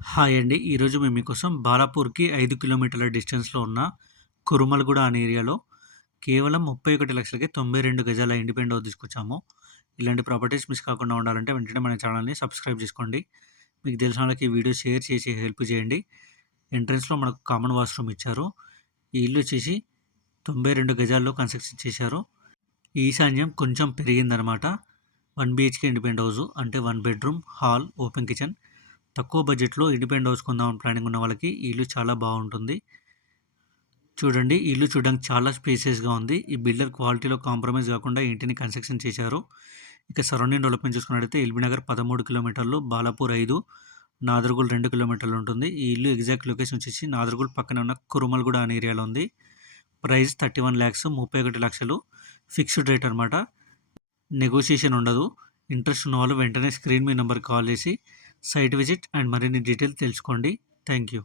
Hi అండి. ఈరోజు మేము మీకోసం బాలాపూర్‌కి ఐదు కిలోమీటర్ల డిస్టెన్స్‌లో ఉన్న కురుమలగూడ అనే ఏరియాలో కేవలం 31,00,000కి 92 గజాల ఇండిపెండెంట్ హౌస్ తీసుకొచ్చాము. ఇలాంటి ప్రాపర్టీస్ మిస్ కాకుండా ఉండాలంటే వెంటనే మన ఛానల్‌ని సబ్స్క్రైబ్ చేసుకోండి. మీకు తెలిసిన వాళ్ళకి ఈ వీడియో షేర్ చేసి హెల్ప్ చేయండి. ఎంట్రన్స్‌లో మనకు కామన్ వాష్‌రూమ్ ఇచ్చారు. ఈ ఇల్లు వచ్చేసి 92 గజాల్లో కన్స్ట్రక్షన్ చేశారు. ఈశాన్యం కొంచెం పెరిగిందనమాట. వన్ బీహెచ్‌కే ఇండిపెండెంట్ హౌస్ అంటే one bedroom, hall, open kitchen. తక్కువ బడ్జెట్‌లో ఇండిపెండెంట్ హౌస్ కొందామని ప్లానింగ్ ఉన్న వాళ్ళకి ఈ ఇల్లు చాలా బాగుంటుంది. చూడండి ఇల్లు చూడడానికి చాలా స్పేసియస్‌గా ఉంది. ఈ బిల్డర్ క్వాలిటీలో కాంప్రమైజ్ కాకుండా ఇంటిని కన్స్ట్రక్షన్ చేశారు. ఇక సరౌండింగ్ డెవలప్‌మెంట్ చూసుకున్నట్టయితే ఎల్బీనగర్ పదమూడు కిలోమీటర్లు, బాలాపూర్ 5, నాదర్‌గూల్ 2 కిలోమీటర్లు ఉంటుంది. ఈ ఇల్లు ఎగ్జాక్ట్ లొకేషన్ వచ్చేసి నాదరగుల్ పక్కన ఉన్న కురుమల్గూడ అనే ఏరియాలో ఉంది. ప్రైస్ థర్టీ వన్ ల్యాక్స్ ముప్పై ఒకటి లక్షలు ఫిక్స్డ్ రేట్ అనమాట. నెగోషియేషన్ ఉండదు. ఇంట్రెస్ట్ ఉన్నవాళ్ళు వెంటనే స్క్రీన్ మీ నెంబర్ కాల్ చేసి సైట్ విజిట్ అండ్ మరిన్ని డీటెయిల్స్ తెలుసుకోండి. Thank you.